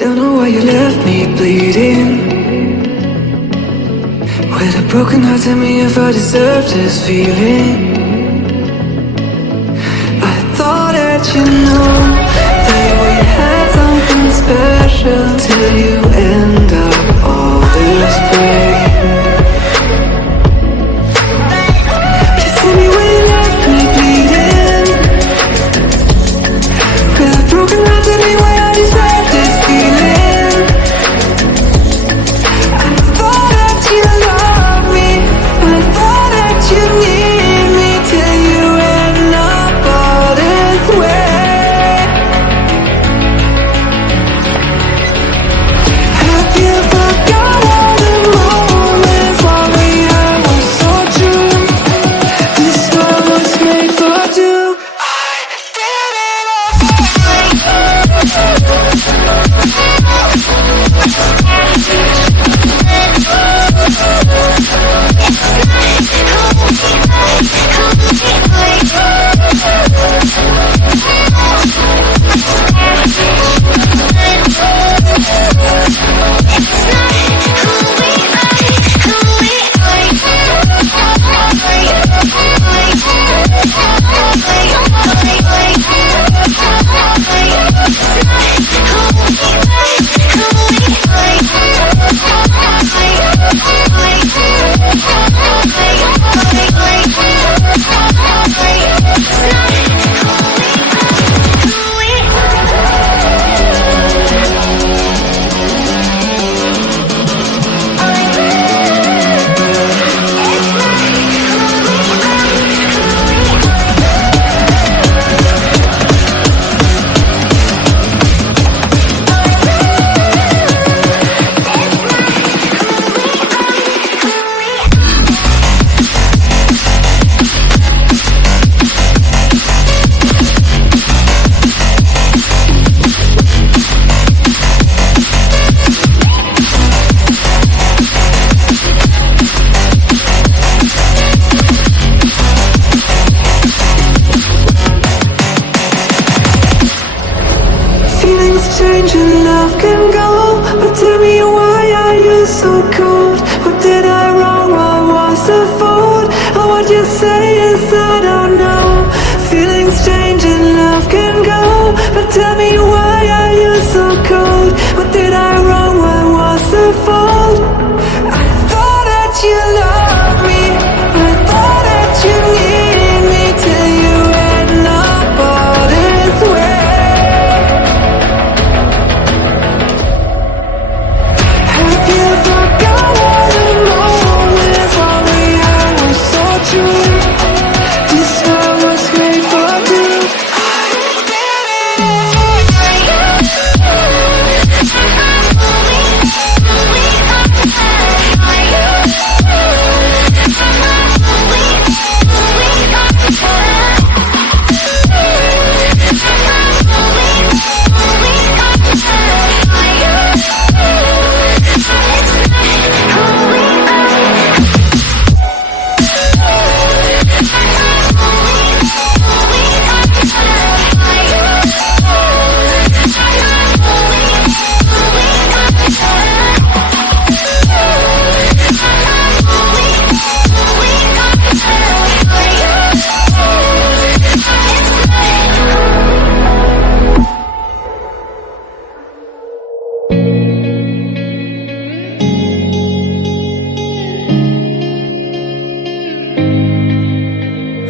Don't know why you left me bleeding. With a broken heart, tell me if I deserve this feeling. I thought that you know that we had something special till you end up all this way. Just tell me when you left me bleeding. With a broken heart, tell me why I deserve this feeling. I thought that you loved me, I thought that you need me till you end up all this way. Have you forgot all the moments while we had was so true? This world was made for two. I did it change and love can go, but tell me why are you so cold? What did I wrong? What was the fault? Or what you say is I don't know. Feelings change and love can go, but tell me why are you so cold? What did I wrong? What was the fault? I thought that you loved me, I thought that you need me till you end up all this way.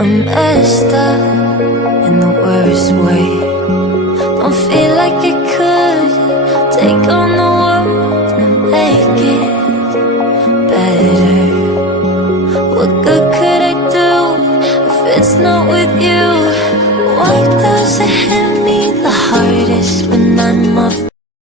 I'm messed up in the worst way. Don't feel like I could take on the